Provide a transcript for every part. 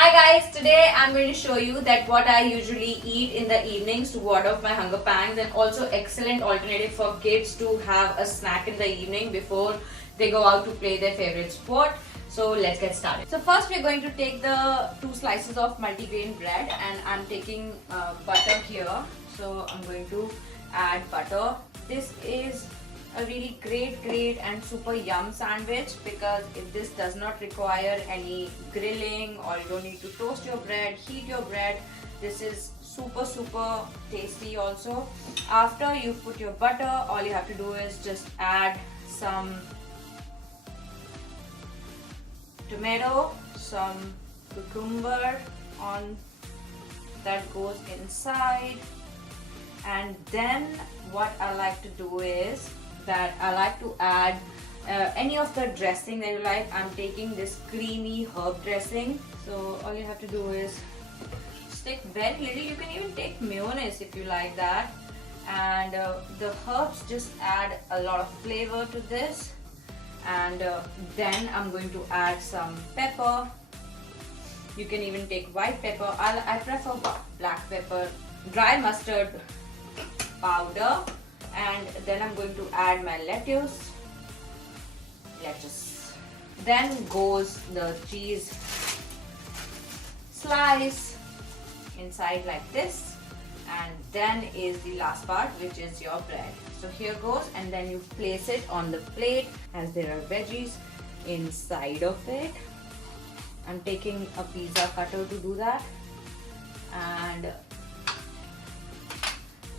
Hi guys, today I'm going to show you that what I usually eat in the evenings to ward off my hunger pangs, and also excellent alternative for kids to have a snack in the evening before they go out to play their favorite sport. So let's get started. So first we're going to take the 2 slices of multigrain bread, and I'm taking butter here. So I'm going to add butter. This is a really great and super yum sandwich because this does not require any grilling, or you don't need to toast your bread, heat your bread. This is super tasty also. After you put your butter, all you have to do is just add some tomato, some cucumber on that goes inside, and then what I like to do is that I like to add any of the dressing that you like. I'm taking this creamy herb dressing. So all you have to do is stick very little. You can even take mayonnaise if you like that. And the herbs just add a lot of flavor to this. And then I'm going to add some pepper. You can even take white pepper. I prefer black pepper, dry mustard powder. And then I'm going to add my lettuce. Then goes the cheese slice inside like this, and then is the last part, which is your bread. So here goes, and then you place it on the plate as there are veggies inside of it. I'm taking a pizza cutter to do that, and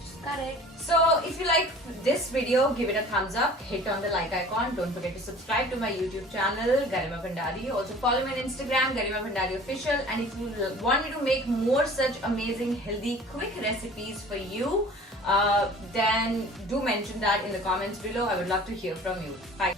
just cut it. So if you like this video, give it a thumbs up, hit on the like icon. Don't forget to subscribe to my YouTube channel, Garima Bhandari. Also follow me on Instagram, Garima Bhandari Official. And if you want me to make more such amazing, healthy, quick recipes for you, then do mention that in the comments below. I would love to hear from you. Bye.